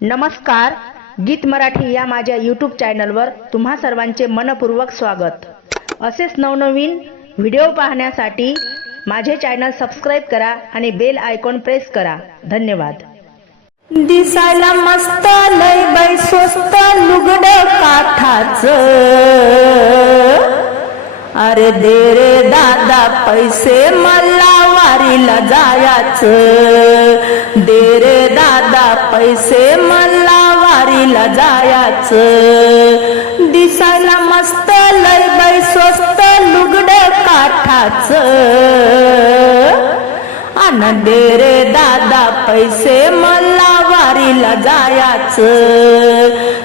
नमस्कार गीत मराठी या माझ्या यूट्यूब चॅनलवर तुम्हा सर्वांचे मनपूर्वक स्वागत. असेच नवनवीन व्हिडिओ पाहण्यासाठी माझे चॅनल सबस्क्राईब करा आणि बेल आयकॉन प्रेस करा. धन्यवाद. दिसायला मस्त लय बाई स्वस्त लुगड काठाच. अरे दे रे दादा पैसे मला वारीला जायाच. दे रे पैसे मला वारीला जायाच. दिसायला मस्त लय बाई स्वस्त लुगड काठाच. अन दे रे दादा पैसे मला वारीला जायाच.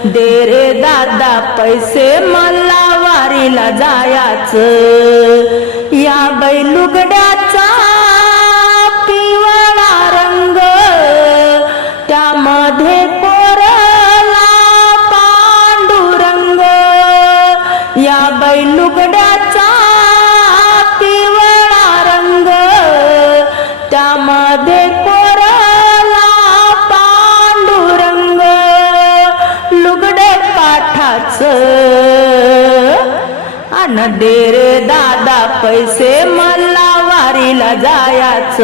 दे रे दादा पैसे मला वारीला जायाच. या बैलुगड्या लुगड्याचा बैलुगड्याचा पिवळा रंग. त्यामध्ये कोरला पांडुरंग लुगडे काठाच. अन रे दादा पैसे मला वारीला जायाच.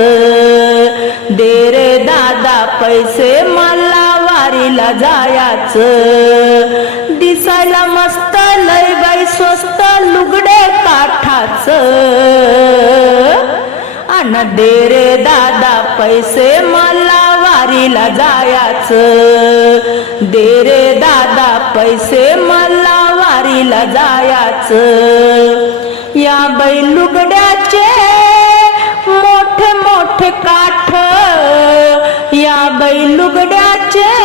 दे रे दादा पैसे मला वारीला जायाच. दिसायला मस्त बाई स्वस्त लुगडे काठाच. अन दे रे दादा पैसे मला वारीला जायाच. दे रे दादा पैसे मला वारीला जायाच. या बैलुगड्याचे मोठे मोठे काठ. या बैलुगड्याचे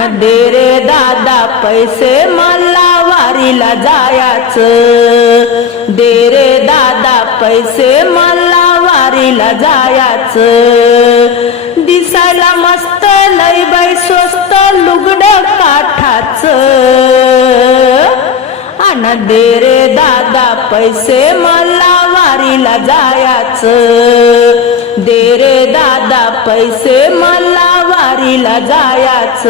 अन रे दादा पैसे मला वारीला जायाच. दे रे दादा पैसे मला वारीला जायाच. दिसायला मस्त लई बाई स्वस्त लुगड काठाच. अन दे रे दादा पैसे मला वारीला जायाच. दे रे दादा पैसे मला वारीला जायाच.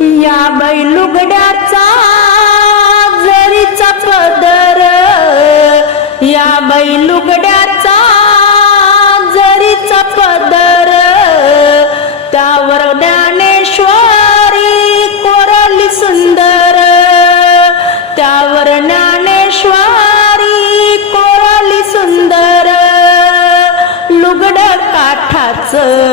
या बैलुगड्याचा जरीचा पदर. या बैलुगड्याचा जरीचा पदर. त्यावर ज्ञानेश्वरी कोरली सुंदर. त्यावर ज्ञानेश्वरी कोरली सुंदर. लुगड काठाचं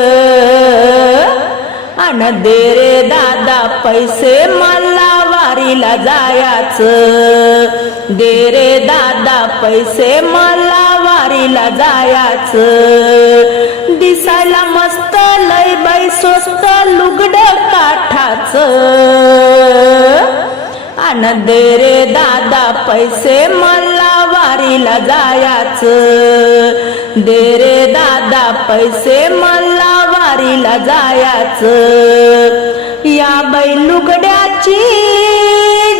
आण दे रे दादा पैसे मला वारीला जायाच. दे रे दादा पैसे मला वारीला जायाच. दिसायला मस्त लय बाई स्वस्त लुगड काठाच. आण दे रे दादा पैसे मला वारीला जायाच. दे रे दादा पैसे मला वारीला जायाच. या बैलुगड्याची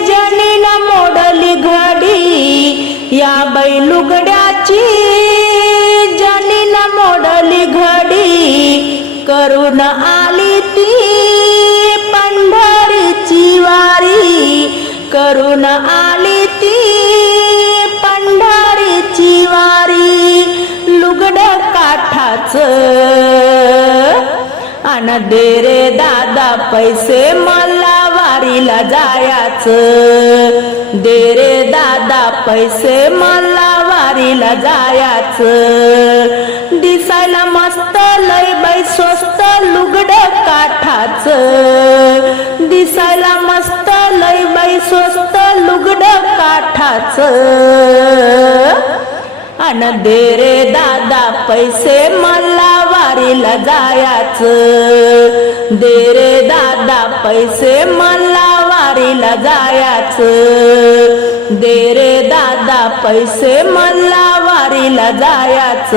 जनीला मोडली घडी. या बैलुगड्याची जनीला मोडली घडी. करून आ दादाच अन दे रे दादा पैसे मला वारीला जायाच. दे रे दादा पैसे मला वारीला जायाच. दिसायला मस्त लय बाई स्वस्त लुगड काठाच. दिसायला मस्त लय बाई स्वस्त लुगड काठाच. अन दे रे दादा पैसे मला वारीला जायाच. दे रे दादा पैसे मला वारीला जायाच. दे रे दादा पैसे मला वारीला जायाच.